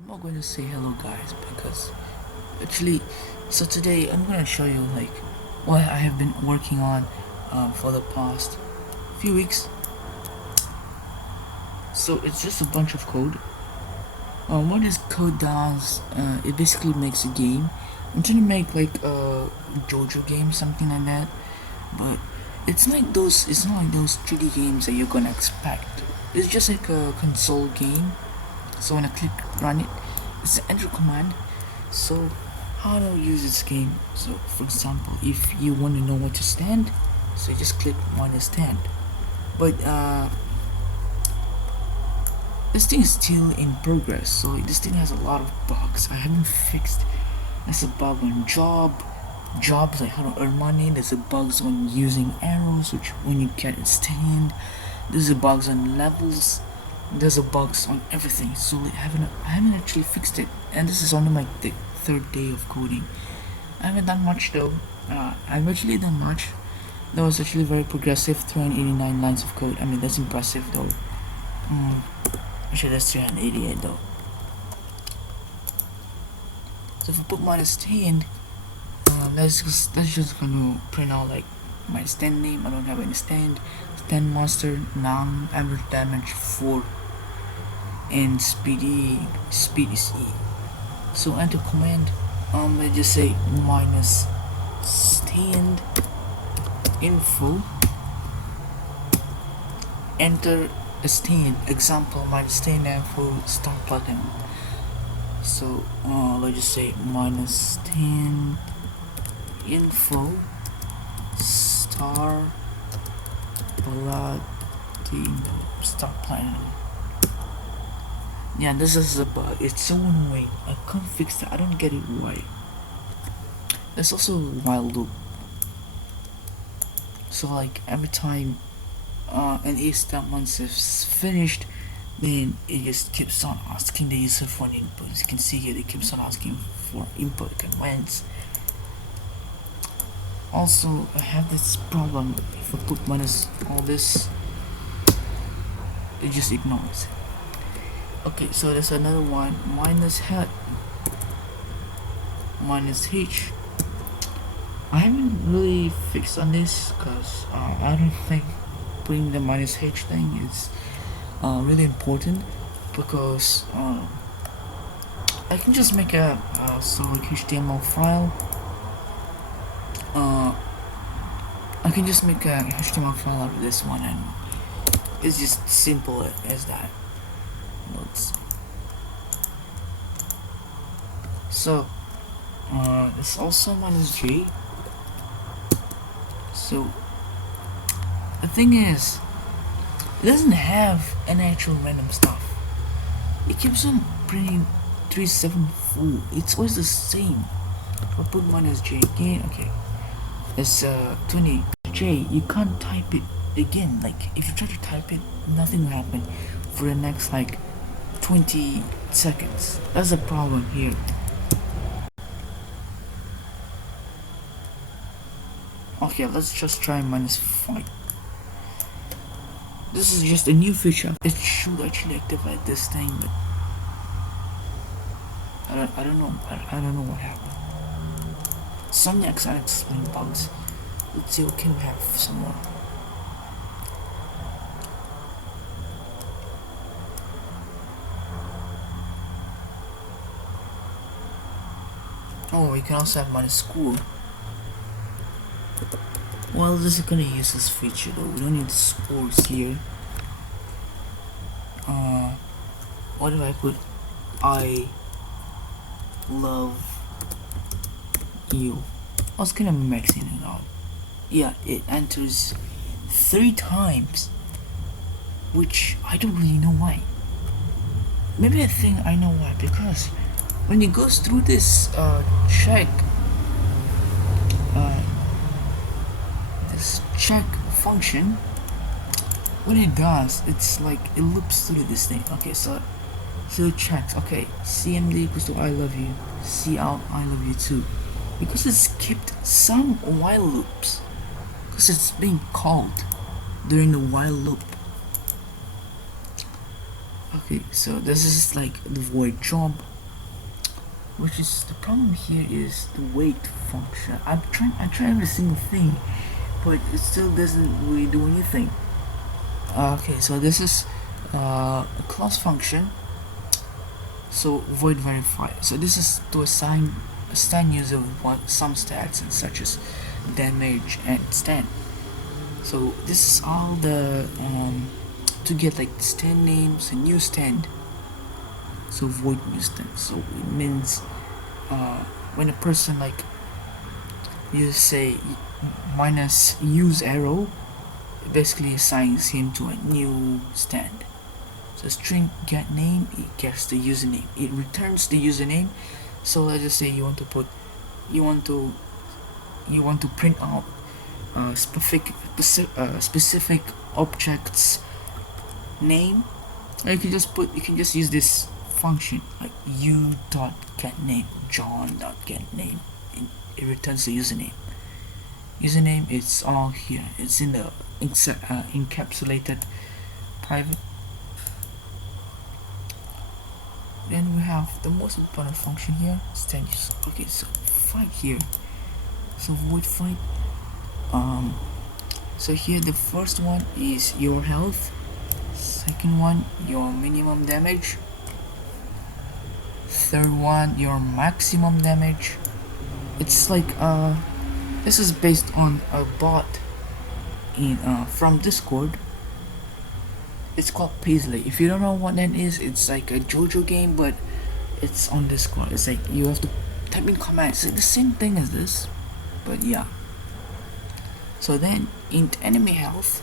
I'm not going to say hello guys because actually so today I'm gonna show you like what I have been working on for the past few weeks. So it's just a bunch of code. What this code does, it basically makes a game. I'm trying to make like a Jojo game, something like that, but it's not like those 3D games that you're gonna expect. It's just like a console game. So when I click run it, it's an enter command. So how do I use this game? So for example, if you want to know what to stand, so you just click minus stand. But this thing is still in progress, so this thing has a lot of bugs I haven't fixed. There's a bug on jobs like how to earn money. There's a bugs on using arrows, which when you get it stand. There's a bugs on levels. There's a bugs on everything. So I haven't actually fixed it, and this is only my third day of coding. I haven't done much though. I've actually done much. That was actually very progressive. 389 lines of code. I mean that's impressive though. Actually that's 388 though. So if I put minus 10, that's just gonna print out like my stand name. I don't have any stand master, none, average damage 4, and speed is E. So enter command. Let's just say minus stand info. Enter a stand example minus stand info start button. So let's just say minus 10 info star button start button. Yeah, this is a bug. It's so annoying. I can't fix it. I don't get it why. There's also a while loop. So like every time an if step once is finished, then it just keeps on asking the user for an input. As you can see here, it keeps on asking for input commands. Also, I have this problem. If I put minus all this, it just ignores it. Okay, so there's another one. Minus head, minus h. I haven't really fixed on this because I don't think putting the minus h thing is really important, because I can just make a solid HTML file. I can just make a HTML file out of this one, and it's just simple as that. Let's see. So it's also minus J. So the thing is, it doesn't have any actual random stuff. It keeps on printing 374. It's always the same. If I put minus J again, okay, it's 20 J. You can't type it again. Like if you try to type it, nothing will happen for the next like 20 seconds. That's the problem here. Okay, let's just try minus 5. This is just a new feature. It should actually activate this thing, but I don't know. I don't know what happened. Some unexplained bugs. Let's see what can we have some more. Oh, we can also have minus school. Well, this is gonna use this feature though. We don't need scores here. What do I put? I love you. I was kind of mixing it out. Yeah, it enters 3 times, which I don't really know why. Maybe I think I know why, because when it goes through this check check function, what it does, it's like it loops through this thing. Okay, so it checks. Okay, CMD equals to I love you, C out I love you too, because it skipped some while loops, because it's being called during the while loop. Okay, so this is like the void job, which is the problem here is the wait function. I try every single thing, but it still doesn't really do anything. Okay, so this is a class function. So void verify. So this is to assign user some stats and such as damage and stand. So this is all the to get like stand names and new stand. So void new stand. So it means when a person like you say minus use arrow, it basically assigns him to a new stand. So string get name, it gets the username, it returns the username. So let's just say you want to put you want to print out specific object's name. Or you can just use this function like u dot get name, John dot get name. It returns the username. Username it's all here. It's in the encapsulated private. Then we have the most important function here, stand use. Okay, so fight here. So void fight. So here the first one is your health. Second one your minimum damage. Third one your maximum damage. It's like this is based on a bot in from Discord. It's called Paisley. If you don't know what that is, it's like a Jojo game, but it's on Discord. It's like you have to type in commands. It's like the same thing as this, but yeah. So then int enemy health.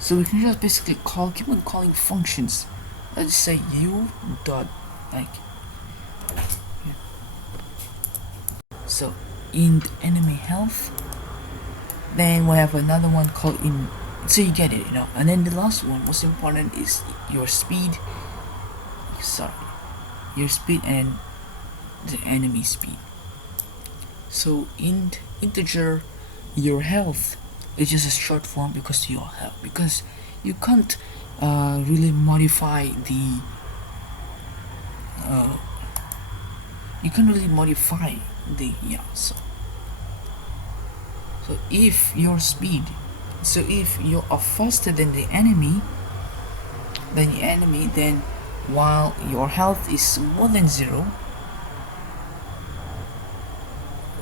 So we can just basically keep on calling functions. Let's say u dot like. So int enemy health. Then we have another one called in. So you get it, you know. And then the last one, most important, is your speed. Sorry, your speed and the enemy speed. So integer your health is just a short form because your health, because you can't really modify the yeah. So if your speed, so if you are faster than the enemy, then while your health is more than 0.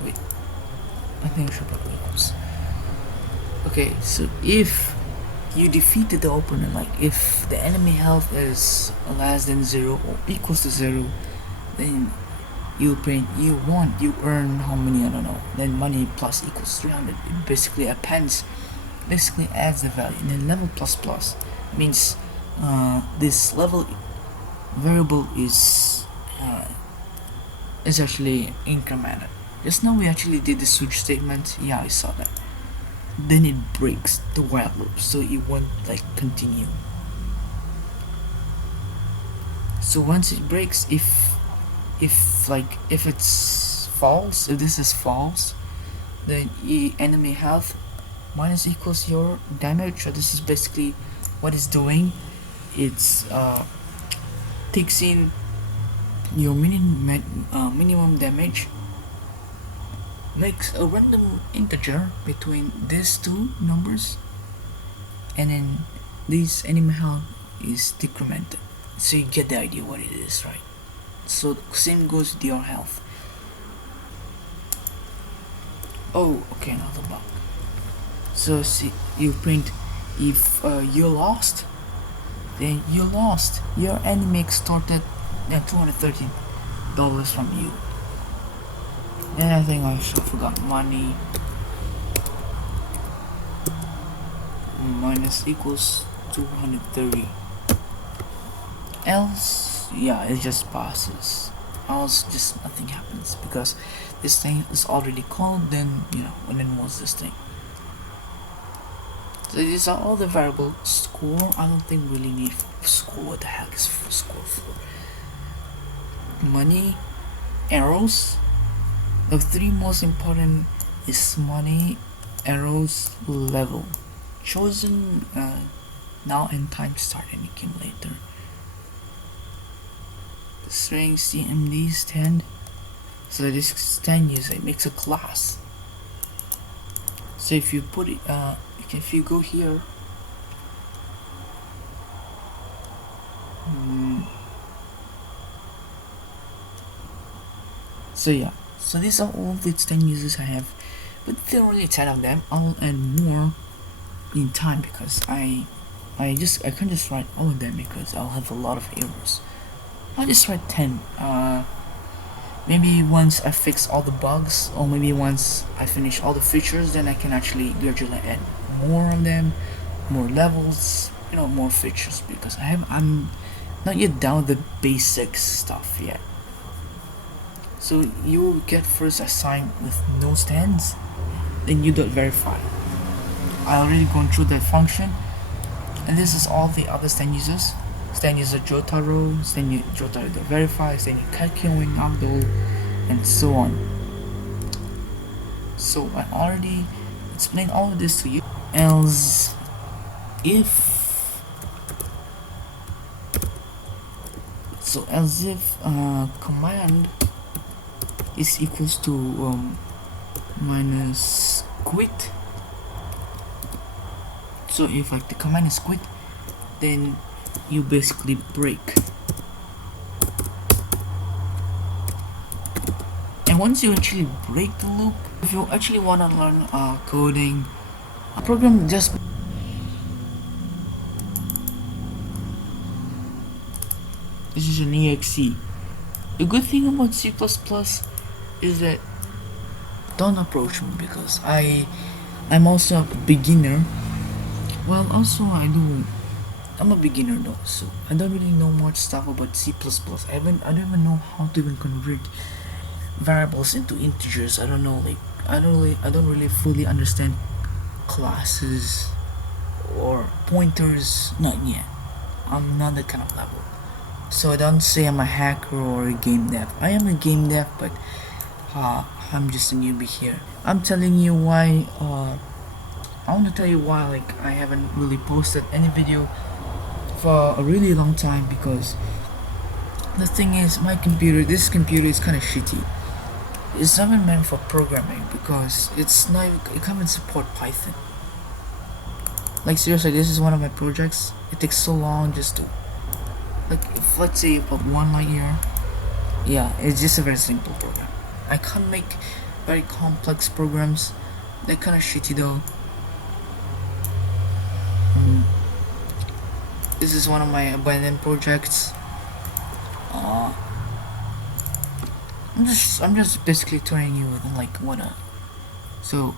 Wait, I think I should put equals. Okay, so if you defeated the opponent, like if the enemy health is less than 0 or equals to 0, then you earn how many, I don't know, then money plus equals 300. It basically adds the value. And then level plus plus means this level variable is actually incremented. Just now we actually did the switch statement. Yeah, I saw that. Then it breaks the while loop, so it won't like continue. So once it breaks, if it's false, if this is false, then enemy health minus equals your damage. So this is basically what it's doing. It's takes in your minimum damage, makes a random integer between these two numbers, and then this enemy health is decremented. So you get the idea what it is, right? So same goes with your health. Oh, okay, another bug. So see, you print if you lost, then you lost. Your enemy extorted $230 from you. And I think I forgot money minus equals 230. Else, yeah, it just passes. Else, just nothing happens because this thing is already called. Then and then what's this thing? So these are all the variables. Score, I don't think we really need score. What the heck is score for? Money, arrows. The three most important is money, arrows, level. Chosen now and time start and accumulator. the string cmd stand. So this stand user it makes a class. So if you put it, if you go here, so yeah, so these are all the 10 users I have, but there are only 10 of them. I'll add more in time because I can't just write all of them because I'll have a lot of errors. I'll just write 10. Maybe once I fix all the bugs, or maybe once I finish all the features, then I can actually gradually add more of them, more levels, more features, because I'm not yet down the basic stuff yet. So you will get first assigned with no stands, then you dot verify. I already gone through that function, and this is all the other stand users. Stand user Jotaro, stand Jotaro dot verify, stand calculating Abdul, and so on. So I already explained all of this to you. Else if command is equals to minus quit. So if like the command is quit, then you basically break. And once you actually break the loop, if you actually want to learn coding, a program just this is an exe. The good thing about C++ is that don't approach me because I'm also a beginner. Well, also I'm a beginner though, so I don't really know much stuff about C++. I don't even know how to even convert variables into integers. I don't know, like I don't really fully understand classes or pointers. Not yet. I'm not that kind of level. So I don't say I'm a hacker or a game dev. I am a game dev, but I'm just a newbie here. I'm telling you why. I want to tell you why like I haven't really posted any video for a really long time, because the thing is this computer is kind of shitty. It's not even meant for programming because it can't even support Python. Like seriously, this is one of my projects. It takes so long just to like if let's say about 1 light year. Yeah, it's just a very simple program. I can't make very complex programs. They're kind of shitty though. This is one of my abandoned projects. I'm just basically touring you with like what so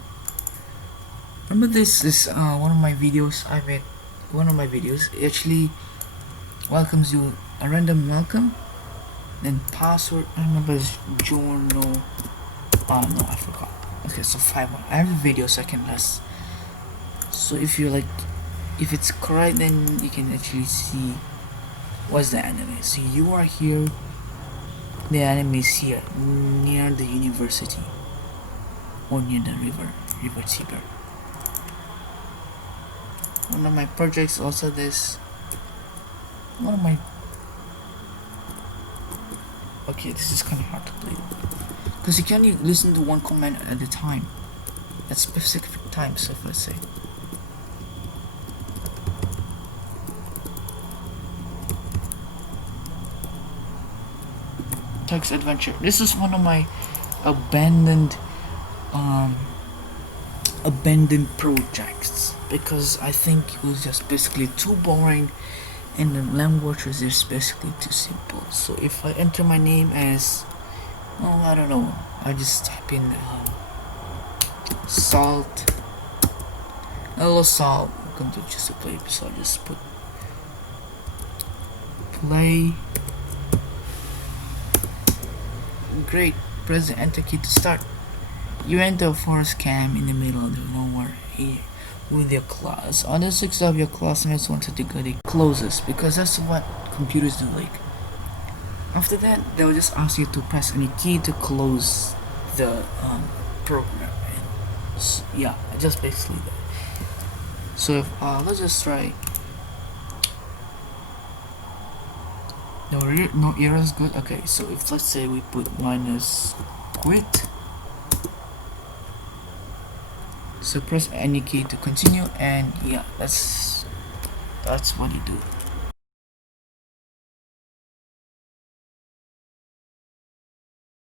remember this is one of my videos I made. One of my videos actually welcomes you a random welcome, then password. I remember it's journal. Oh no, I forgot. Okay, so 5. I have the video so I can less. So if it's correct, then you can actually see what's the anime. So you are here. The anime is here near the university or near the river Tiber. One of my projects also this. Okay, this is kind of hard to play because you can only listen to one command at a time at specific times. So let's say text adventure. This is one of my abandoned projects because I think it was just basically too boring and the language was just basically too simple. So if I enter my name as I don't know, I just type in salt. Hello salt, welcome to just a play. So I just put play. Great, press the enter key to start. You enter a forest camp in the middle of nowhere here with your class. Other 6 of your classmates wanted to go to closest because that's what computers do. Like after that, they'll just ask you to press any key to close the program. And yeah, just basically that. So if let's just try. No error is good. Okay, so if let's say we put minus quit, so press any key to continue, and yeah, that's what you do.